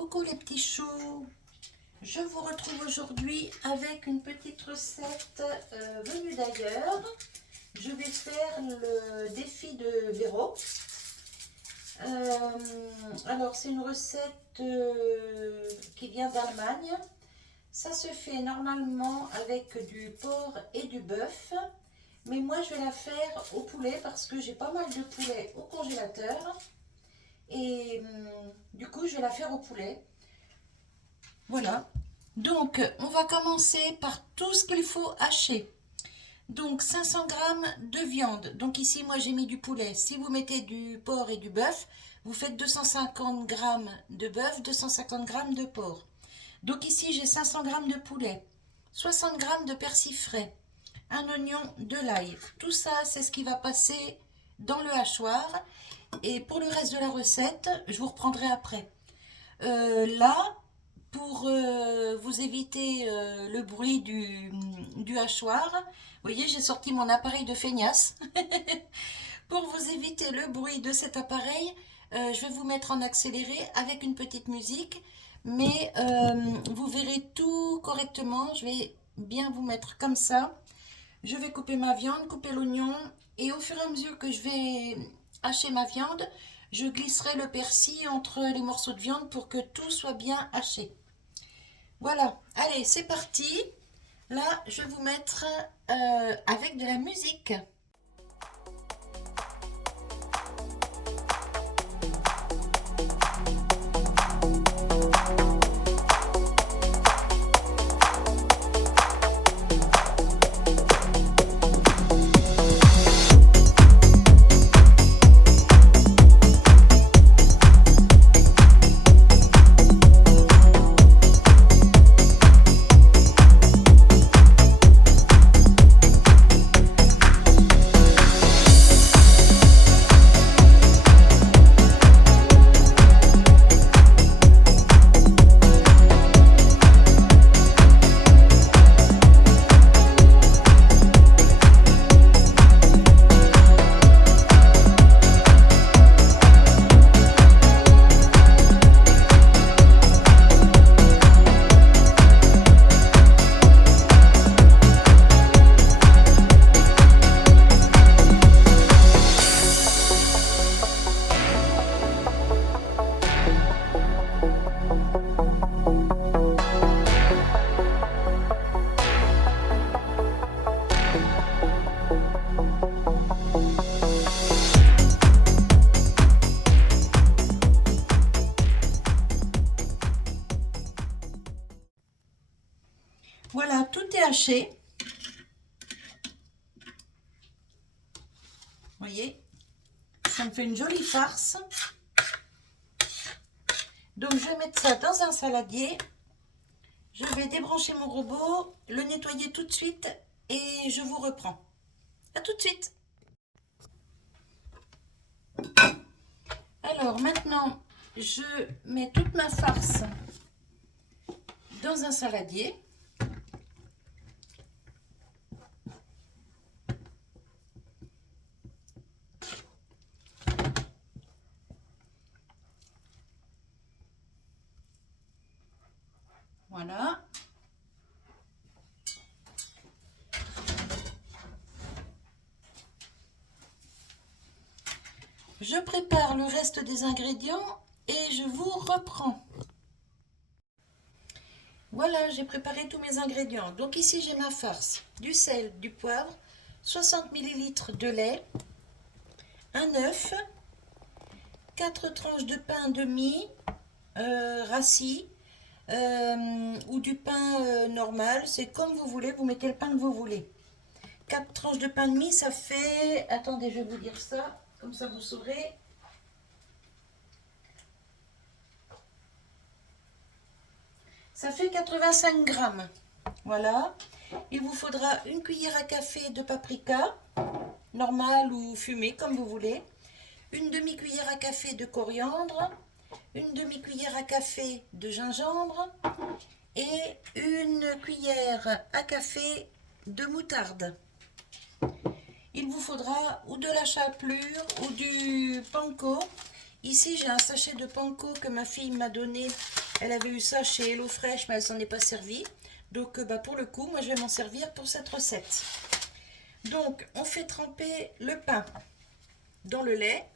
Coucou les petits choux, je vous retrouve aujourd'hui avec une petite recette venue d'ailleurs. Je vais faire le défi de Véro. Alors c'est une recette qui vient d'Allemagne. Ça se fait normalement avec du porc et du bœuf. Mais moi je vais la faire au poulet parce que j'ai pas mal de poulet au congélateur. Et du coup je vais la faire au poulet. Voilà. Donc on va commencer par tout ce qu'il faut hacher. Donc 500 g de viande. Donc ici moi j'ai mis du poulet. Si vous mettez du porc et du bœuf, vous faites 250 g de bœuf, 250 g de porc. Donc ici j'ai 500 g de poulet, 60 g de persil frais, un oignon, de l'ail. Tout ça c'est ce qui va passer dans le hachoir. Et pour le reste de la recette, je vous reprendrai après. Là, pour vous éviter le bruit du hachoir, vous voyez, j'ai sorti mon appareil de feignasse. Pour vous éviter le bruit de cet appareil, je vais vous mettre en accéléré avec une petite musique. Mais vous verrez tout correctement. Je vais bien vous mettre comme ça. Je vais couper ma viande, couper l'oignon. Et au fur et à mesure que je vais hacher ma viande, je glisserai le persil entre les morceaux de viande pour que tout soit bien haché. Voilà, allez, c'est parti. Là, je vais vous mettre avec de la musique. Voilà, tout est haché. Vous voyez, ça me fait une jolie farce. Donc, je vais mettre ça dans un saladier. Je vais débrancher mon robot, le nettoyer tout de suite et je vous reprends. À tout de suite. Alors, maintenant, je mets toute ma farce dans un saladier. Voilà. Je prépare le reste des ingrédients et je vous reprends. Voilà, j'ai préparé tous mes ingrédients. Donc ici, j'ai ma farce, du sel, du poivre, 60 ml de lait, un œuf, 4 tranches de pain de mie, rassis, ou du pain normal, c'est comme vous voulez, vous mettez le pain que vous voulez. 4 tranches de pain de mie, ça fait, attendez, je vais vous dire ça, comme ça vous saurez. Ça fait 85 grammes. Voilà. Il vous faudra une cuillère à café de paprika, normal ou fumé, comme vous voulez. Une demi-cuillère à café de coriandre, une demi-cuillère à café de gingembre et une cuillère à café de moutarde. Il vous faudra ou de la chapelure ou du panko. Ici, j'ai un sachet de panko que ma fille m'a donné Elle avait eu ça chez HelloFresh, mais elle s'en est pas servie. Donc bah, pour le coup, moi je vais m'en servir pour cette recette. Donc on fait tremper le pain dans le lait.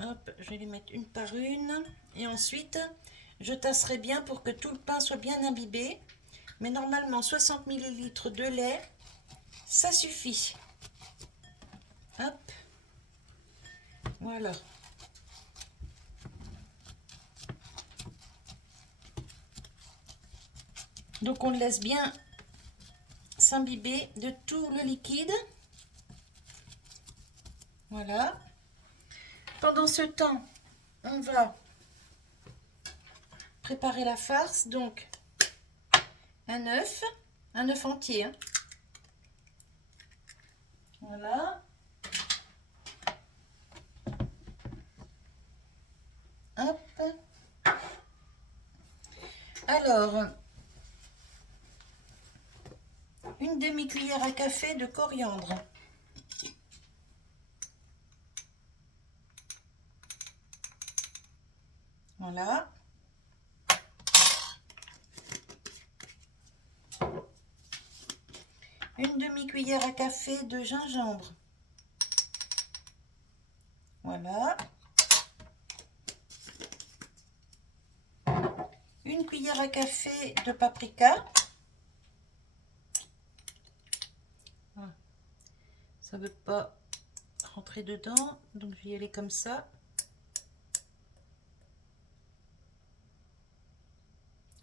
Hop, je vais les mettre une par une. Et ensuite, je tasserai bien pour que tout le pain soit bien imbibé. Mais normalement, 60 ml de lait, ça suffit. Hop, voilà. Donc on le laisse bien s'imbiber de tout le liquide. Voilà. Pendant ce temps, on va préparer la farce. Donc un œuf entier. Hein. Voilà. Hop. Alors, une demi-cuillère à café de coriandre. Voilà. Une demi-cuillère à café de gingembre. Voilà. Une cuillère à café de paprika. Ça ne veut pas rentrer dedans, donc je vais y aller comme ça.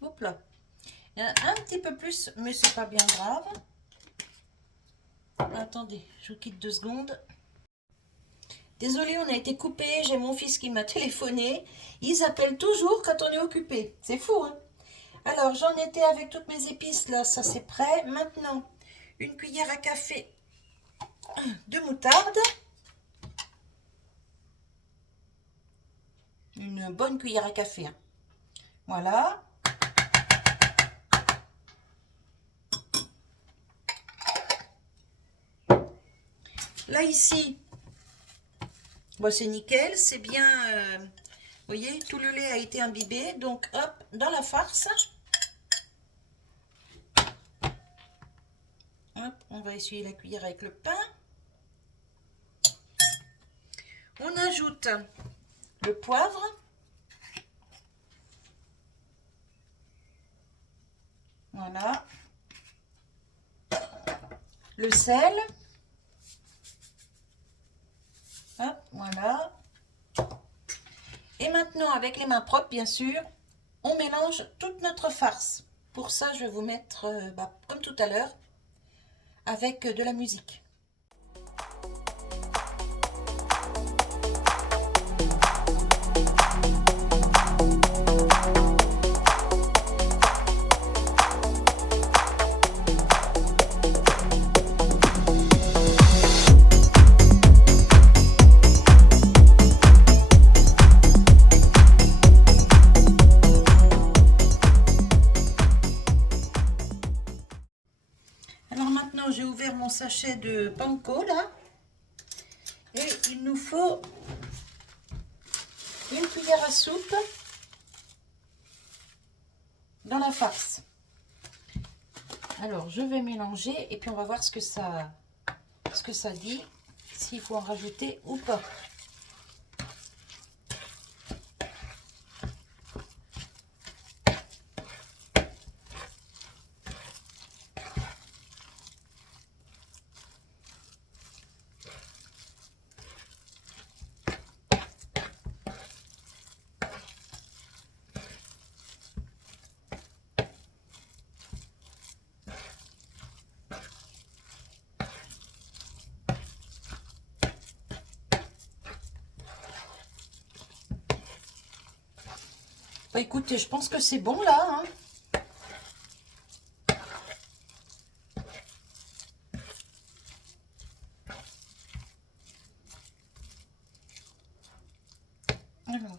Hop là. Un petit peu plus, mais c'est pas bien grave. Attendez, je vous quitte 2 secondes. Désolée, on a été coupé. J'ai mon fils qui m'a téléphoné. Ils appellent toujours quand on est occupé. C'est fou, hein? Alors, j'en étais avec toutes mes épices. Là, ça c'est prêt. Maintenant, une cuillère à café de moutarde. Une bonne cuillère à café. Hein. Voilà. Là, ici, bon, c'est nickel. C'est bien... vous voyez, tout le lait a été imbibé. Donc, hop, dans la farce. Hop, on va essuyer la cuillère avec le pain. On ajoute le poivre. Voilà. Le sel. Hop, voilà. Et maintenant, avec les mains propres, bien sûr, on mélange toute notre farce. Pour ça, je vais vous mettre, comme tout à l'heure, avec de la musique. Alors maintenant, j'ai ouvert mon sachet de panko là. Et il nous faut une cuillère à soupe dans la farce. Alors, je vais mélanger et puis on va voir ce que ça dit, s'il faut en rajouter ou pas. Bah, écoutez, je pense que c'est bon là. Hein. Alors.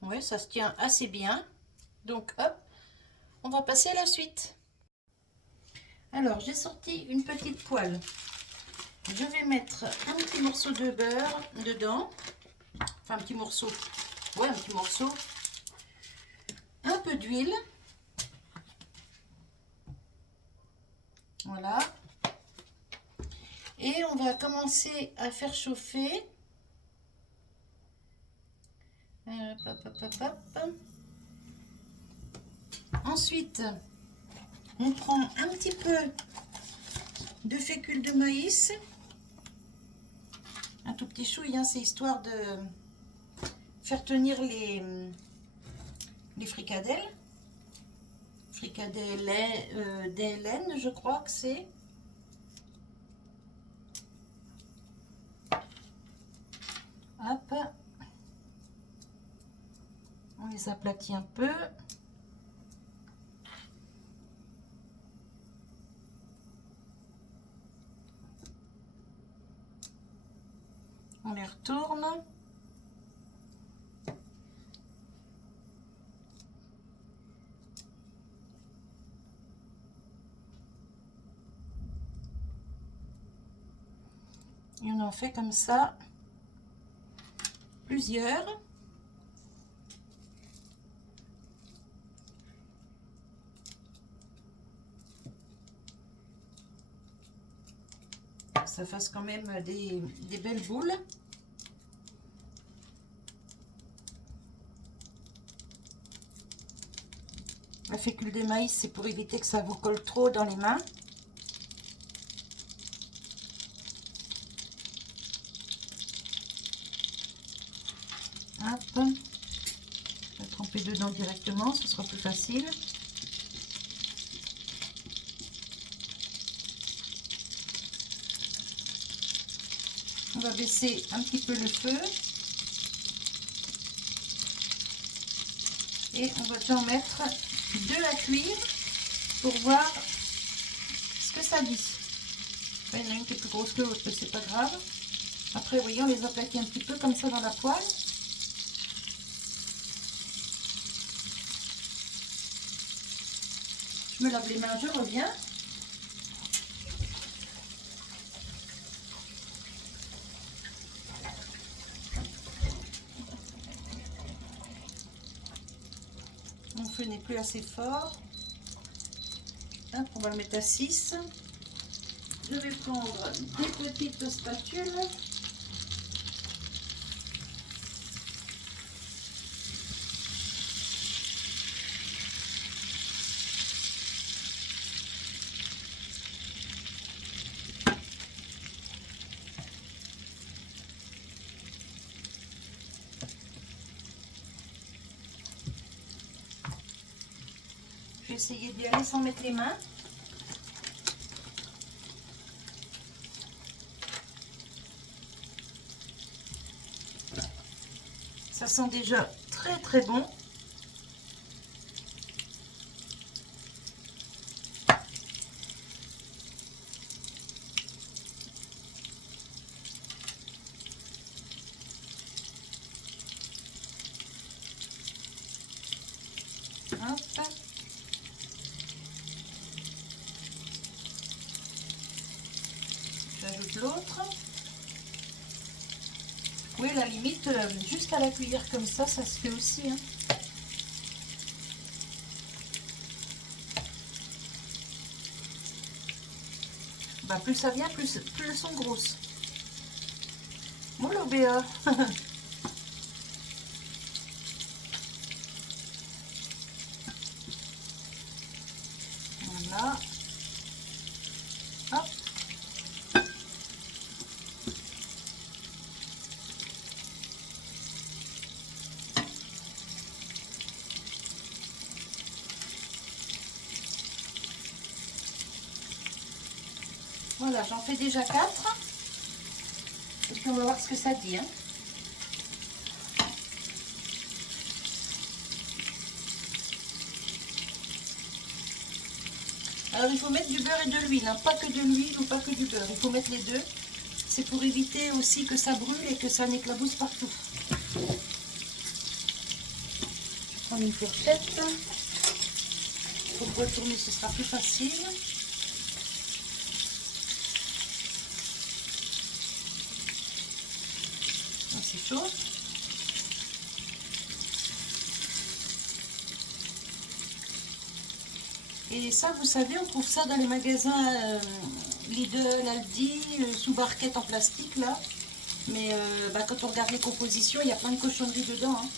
Oui, ça se tient assez bien. Donc hop, on va passer à la suite. Alors j'ai sorti une petite poêle. Je vais mettre un petit morceau de beurre dedans. Enfin un petit morceau. Ouais, un petit morceau. Un peu d'huile. Voilà. Et on va commencer à faire chauffer. Hop, hop, hop, hop. Ensuite, on prend un petit peu de fécule de maïs. Un tout petit chouille, hein, c'est histoire de faire tenir les fricadelles. Fricadelles d'Hélène, je crois que c'est. Hop. On les aplatit un peu. On les retourne. Et on en fait comme ça plusieurs. Ça fasse quand même des belles boules. La fécule de maïs, c'est pour éviter que ça vous colle trop dans les mains. Hop. On va tremper dedans directement, ce sera plus facile. On va baisser un petit peu le feu. Et on va déjà en mettre de la cuire pour voir ce que ça dit. Enfin, il y en a une qui est plus grosse que l'autre, mais c'est pas grave. Après, vous voyez, on les aplatit un petit peu comme ça dans la poêle. Je me lave les mains, je reviens. Mon feu n'est plus assez fort. Hop, on va le mettre à 6. Je vais prendre des petites spatules. Je vais essayer d'y aller sans mettre les mains. Ça sent déjà très très bon. Hop. J'ajoute l'autre. Oui, la limite, juste à la cuillère comme ça se fait aussi. Hein. Bah, plus ça vient, plus elles sont grosses. Mollo Béa. Voilà. Hop. Voilà, j'en fais déjà 4. Et puis on va voir ce que ça dit. Hein. Alors il faut mettre du beurre et de l'huile, hein. Pas que de l'huile ou pas que du beurre. Il faut mettre les deux. C'est pour éviter aussi que ça brûle et que ça n'éclabousse partout. prendre une fourchette. Pour retourner, ce sera plus facile. C'est chaud. Et ça, vous savez, on trouve ça dans les magasins Lidl, Aldi, sous barquette en plastique là. Mais quand on regarde les compositions, il y a plein de cochonneries dedans. Hein.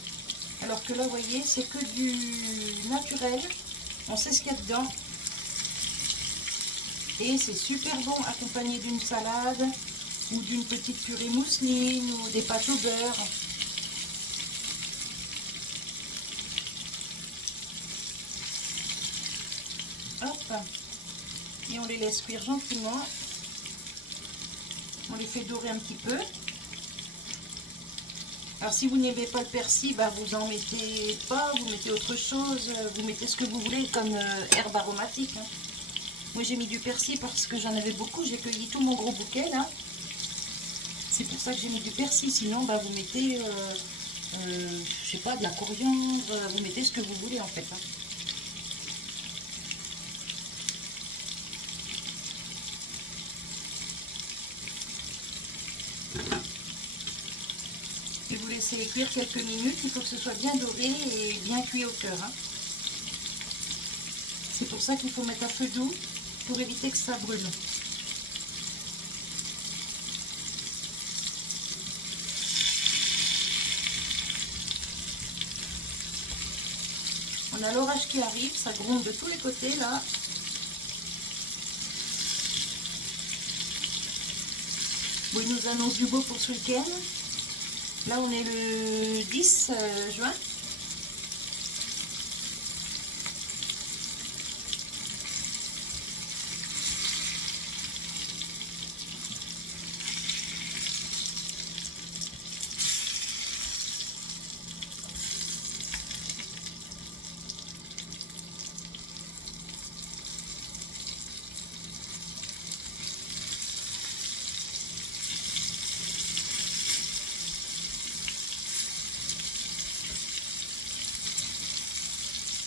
Alors que là, vous voyez, c'est que du naturel. On sait ce qu'il y a dedans. Et c'est super bon accompagné d'une salade ou d'une petite purée mousseline ou des pâtes au beurre. Hop. Et on les laisse cuire gentiment. On les fait dorer un petit peu. Alors si vous n'aimez pas le persil, vous en mettez pas, vous mettez autre chose, vous mettez ce que vous voulez comme herbe aromatique. Hein. Moi j'ai mis du persil parce que j'en avais beaucoup, j'ai cueilli tout mon gros bouquet là. C'est pour ça que j'ai mis du persil, sinon vous mettez, je sais pas, de la coriandre, vous mettez ce que vous voulez en fait. Hein. Et vous laissez cuire quelques minutes, il faut que ce soit bien doré et bien cuit au cœur. Hein. C'est pour ça qu'il faut mettre à feu doux pour éviter que ça brûle. On a l'orage qui arrive, ça gronde de tous les côtés là. Bon, il nous annonce du beau pour ce week-end. Là, on est le 10 juin.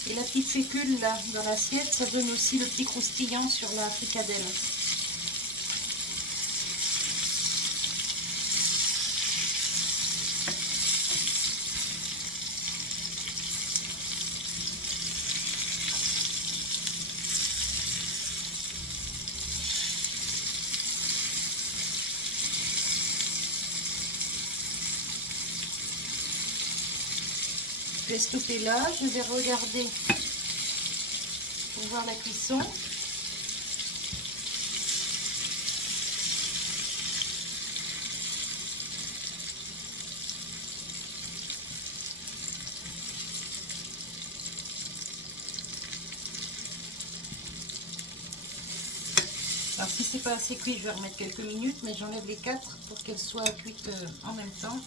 Et la petite fécule là dans l'assiette, ça donne aussi le petit croustillant sur la fricadelle. Je vais stopper là, je vais regarder pour voir la cuisson. Alors si c'est pas assez cuit, je vais remettre quelques minutes, mais j'enlève les 4 pour qu'elles soient cuites en même temps.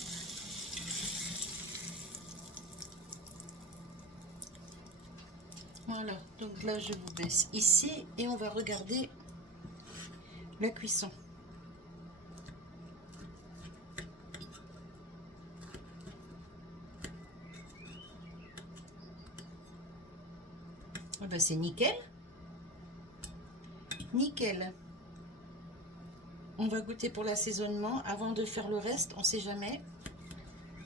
Voilà, donc là je vous baisse ici et on va regarder la cuisson. Ah ben c'est nickel. Nickel. On va goûter pour l'assaisonnement avant de faire le reste, on ne sait jamais.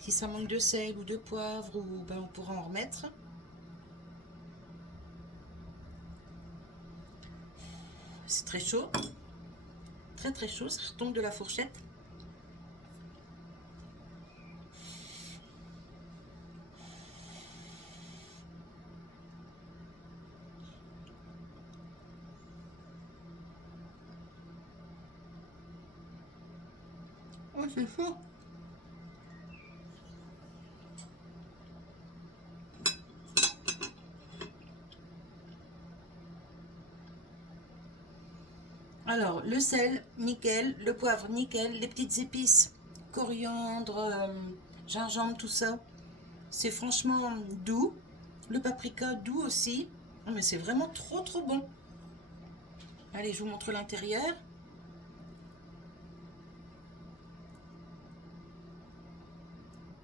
Si ça manque de sel ou de poivre, ou on pourra en remettre. C'est très chaud. Très très chaud, ça retombe de la fourchette. Oh, c'est chaud. Alors, le sel, nickel, le poivre, nickel, les petites épices, coriandre, gingembre, tout ça, c'est franchement doux. Le paprika, doux aussi. Oh, mais c'est vraiment trop trop bon. Allez, je vous montre l'intérieur.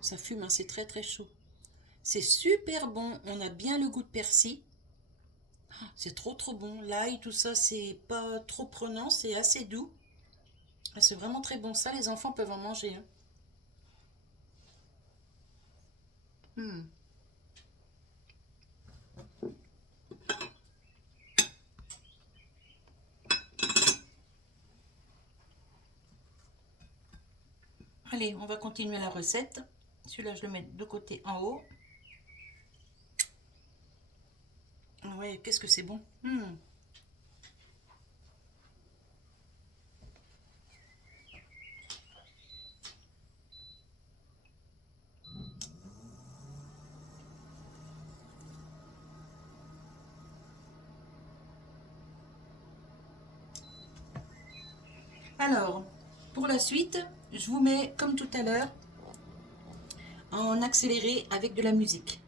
Ça fume, hein, c'est très très chaud. C'est super bon, on a bien le goût de persil. C'est trop bon. L'ail, tout ça, c'est pas trop prenant, c'est assez doux. Ah, c'est vraiment très bon. Ça, les enfants peuvent en manger, hein. Hmm. Allez, on va continuer la recette. Celui-là, je le mets de côté en haut. Ouais, qu'est-ce que c'est bon. Alors, pour la suite, je vous mets, comme tout à l'heure, en accéléré avec de la musique.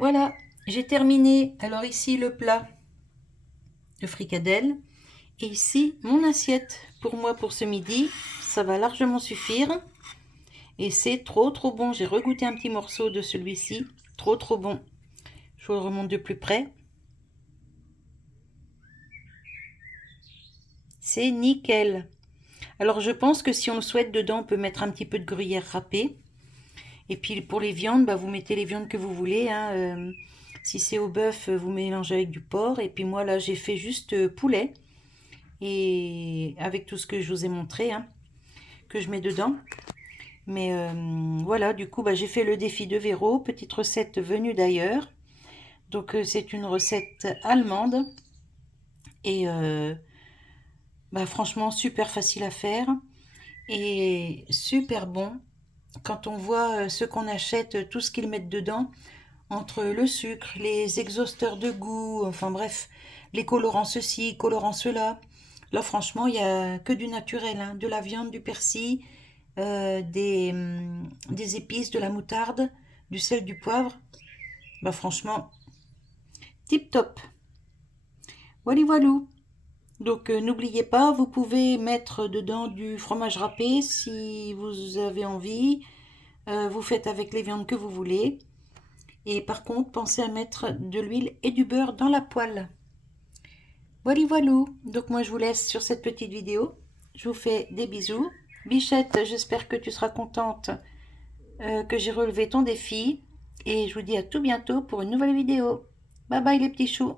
Voilà, j'ai terminé. Alors ici le plat de fricadelle et ici mon assiette. Pour moi pour ce midi, ça va largement suffire. Et c'est trop bon. J'ai regoûté un petit morceau de celui-ci. Trop bon. Je vous le remonte de plus près. C'est nickel. Alors je pense que si on le souhaite dedans, on peut mettre un petit peu de gruyère râpée. Et puis pour les viandes, bah, vous mettez les viandes que vous voulez, hein. Si c'est au bœuf, vous mélangez avec du porc. Et puis moi là, j'ai fait juste poulet. Et avec tout ce que je vous ai montré, hein, que je mets dedans. Mais voilà, du coup, bah, j'ai fait le défi de Véro. Petite recette venue d'ailleurs. Donc c'est une recette allemande. Et bah, franchement, super facile à faire. Et super bon. Quand on voit ce qu'on achète, tout ce qu'ils mettent dedans, entre le sucre, les exhausteurs de goût, enfin bref, les colorants ceci, colorants cela. Là, franchement, il n'y a que du naturel, hein, de la viande, du persil, des épices, de la moutarde, du sel, du poivre. Bah franchement, tip top. Voilà, voilou. Donc n'oubliez pas, vous pouvez mettre dedans du fromage râpé si vous avez envie. Vous faites avec les viandes que vous voulez. Et par contre, pensez à mettre de l'huile et du beurre dans la poêle. Voilà, voilà. Donc moi, je vous laisse sur cette petite vidéo. Je vous fais des bisous. Bichette, j'espère que tu seras contente que j'ai relevé ton défi. Et je vous dis à tout bientôt pour une nouvelle vidéo. Bye bye les petits choux.